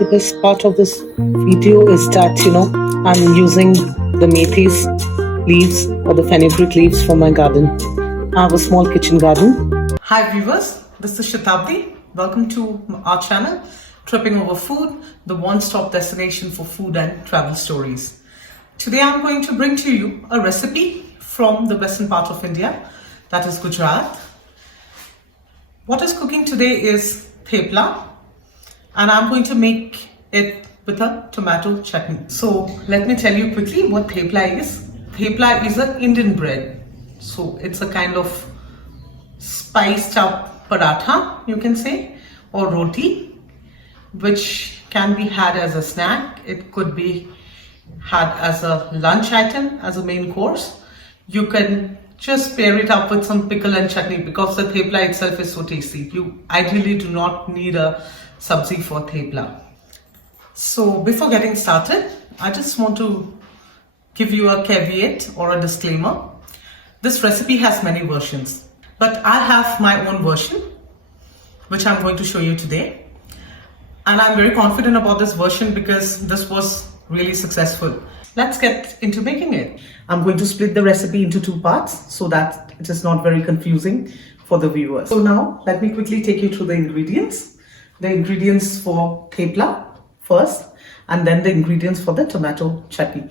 the best part of this video is that, I'm using the Methi's leaves or the Fenugreek leaves from my garden. I have a small kitchen garden. Hi viewers, this is Shatabdi. Welcome to our channel, Tripping Over Food, the one-stop destination for food and travel stories. Today I'm going to bring to you a recipe from the western part of India, that is Gujarat. What is cooking today is Thepla, and I'm going to make it with a tomato chutney. So let me tell you quickly what Thepla is. Thepla is an Indian bread. So it's a kind of spiced up paratha, you can say, or roti, which can be had as a snack. It could be had as a lunch item, as a main course. You can just pair it up with some pickle and chutney because the thepla itself is so tasty. You ideally do not need a sabzi for thepla. So before getting started, I just want to give you a caveat or a disclaimer. This recipe has many versions, but I have my own version, which I'm going to show you today. And I'm very confident about this version because this was really successful. Let's get into making it. I'm going to split the recipe into two parts so that it is not very confusing for the viewers. So now let me quickly take you through the ingredients. The ingredients for thepla first, and then the ingredients for the tomato chutney.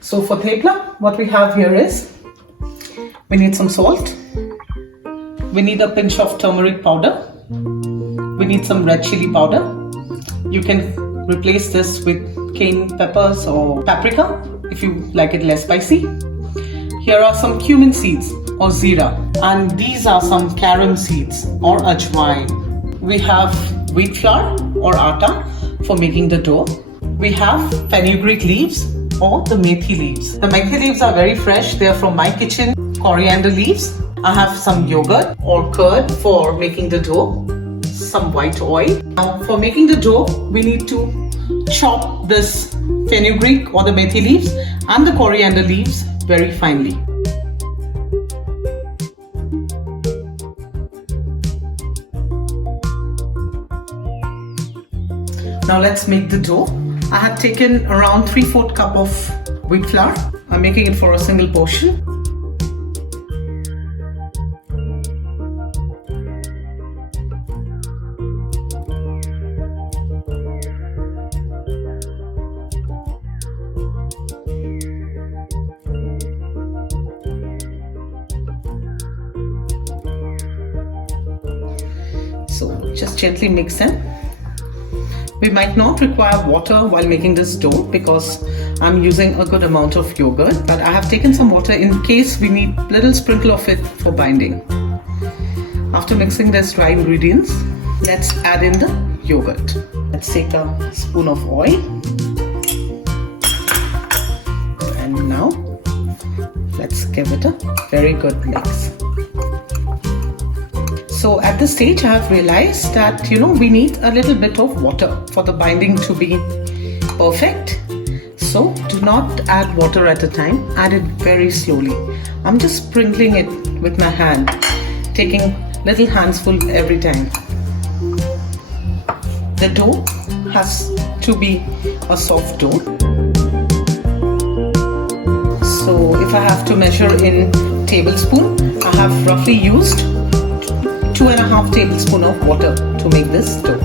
So for thepla, what we have here is, we need some salt. We need a pinch of turmeric powder. We need some red chili powder. You can replace this with cayenne peppers or paprika if you like it less spicy. Here are some cumin seeds or Jeera, and these are some Carom seeds or Ajwain. We have wheat flour or Atta for making the dough. We have Fenugreek leaves or the Methi leaves. The Methi leaves are very fresh. They are from my kitchen. Coriander leaves. I have some yogurt or curd for making the dough. Some white oil. Now for making the dough, we need to chop this fenugreek or the methi leaves and the coriander leaves very finely. Now let's make the dough. I have taken around 3/4 cup of wheat flour. I'm making it for a single portion. So just gently mix them. We might not require water while making this dough because I'm using a good amount of yogurt, but I have taken some water in case we need a little sprinkle of it for binding. After mixing these dry ingredients, let's add in the yogurt. Let's take a spoon of oil. And now let's give it a very good mix. So at this stage, I have realized that, we need a little bit of water for the binding to be perfect. So do not add water at a time, add it very slowly. I'm just sprinkling it with my hand, taking little handsful every time. The dough has to be a soft dough. So if I have to measure in tablespoon, I have roughly used 2.5 tablespoons of water to make this dough.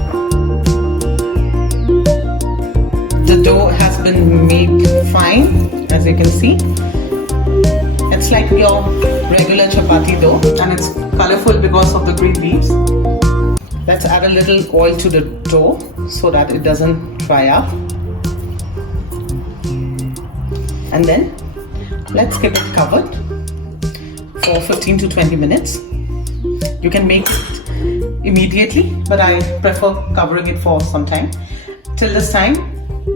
The dough has been made fine, as you can see. It's like your regular chapati dough, and it's colorful because of the green leaves. Let's add a little oil to the dough so that it doesn't dry out. And then let's keep it covered for 15 to 20 minutes. You can make it immediately, but I prefer covering it for some time. Till this time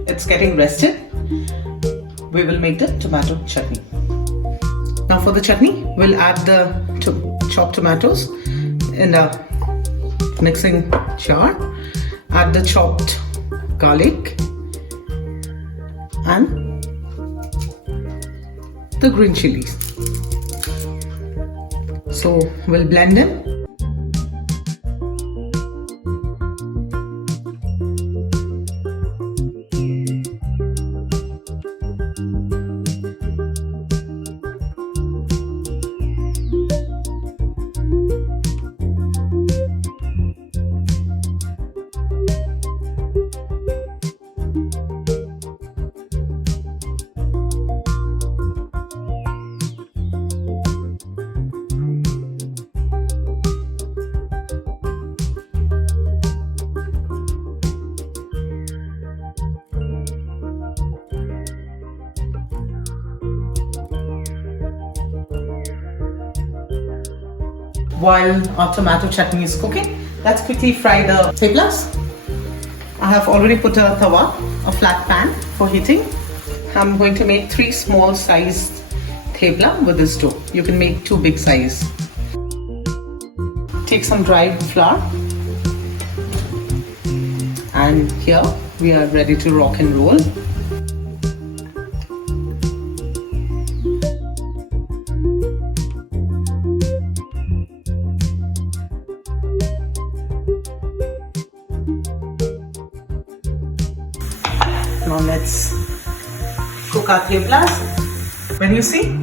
it's getting rested, we will make the tomato chutney. Now for the chutney, we'll add the chopped tomatoes in a mixing jar. Add the chopped garlic and the green chilies. So we'll blend them. while our tomato chutney is cooking, let's quickly fry the theplas. I have already put a tawa, a flat pan for heating. I'm going to make 3 small sized thepla with this dough. You can make 2 big size. Take some dried flour, and here we are ready to rock and roll. Now let's cook our theplas. When you see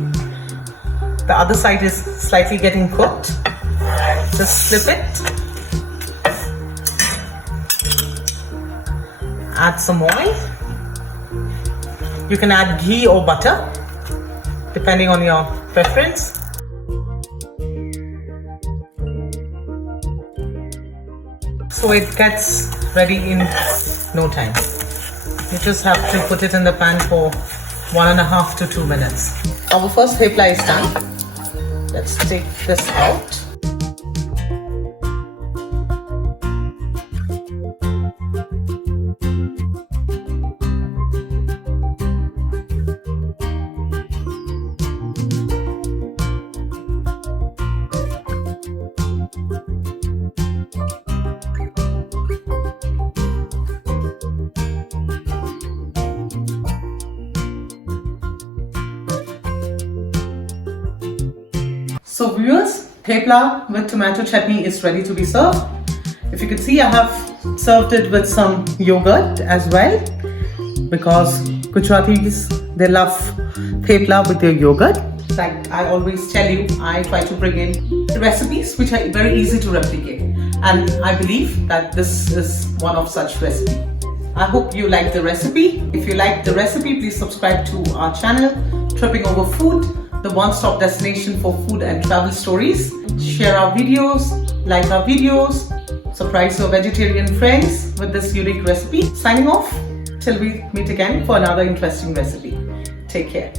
the other side is slightly getting cooked, just flip it. Add some oil. You can add ghee or butter depending on your preference. So it gets ready in no time. You just have to put it in the pan for 1.5 to 2 minutes. Our first thepla is done. Let's take this out. So viewers, thepla with tomato chutney is ready to be served. If you can see, I have served it with some yogurt as well, because Gujaratis, they love thepla with their yogurt. Like I always tell you, I try to bring in recipes which are very easy to replicate, and I believe that this is one of such recipes. I hope you like the recipe. If you like the recipe, please subscribe to our channel, Tripping Over Food, the one-stop destination for food and travel stories. Share our videos, like our videos, surprise your vegetarian friends with this unique recipe. Signing off till we meet again for another interesting recipe. Take care.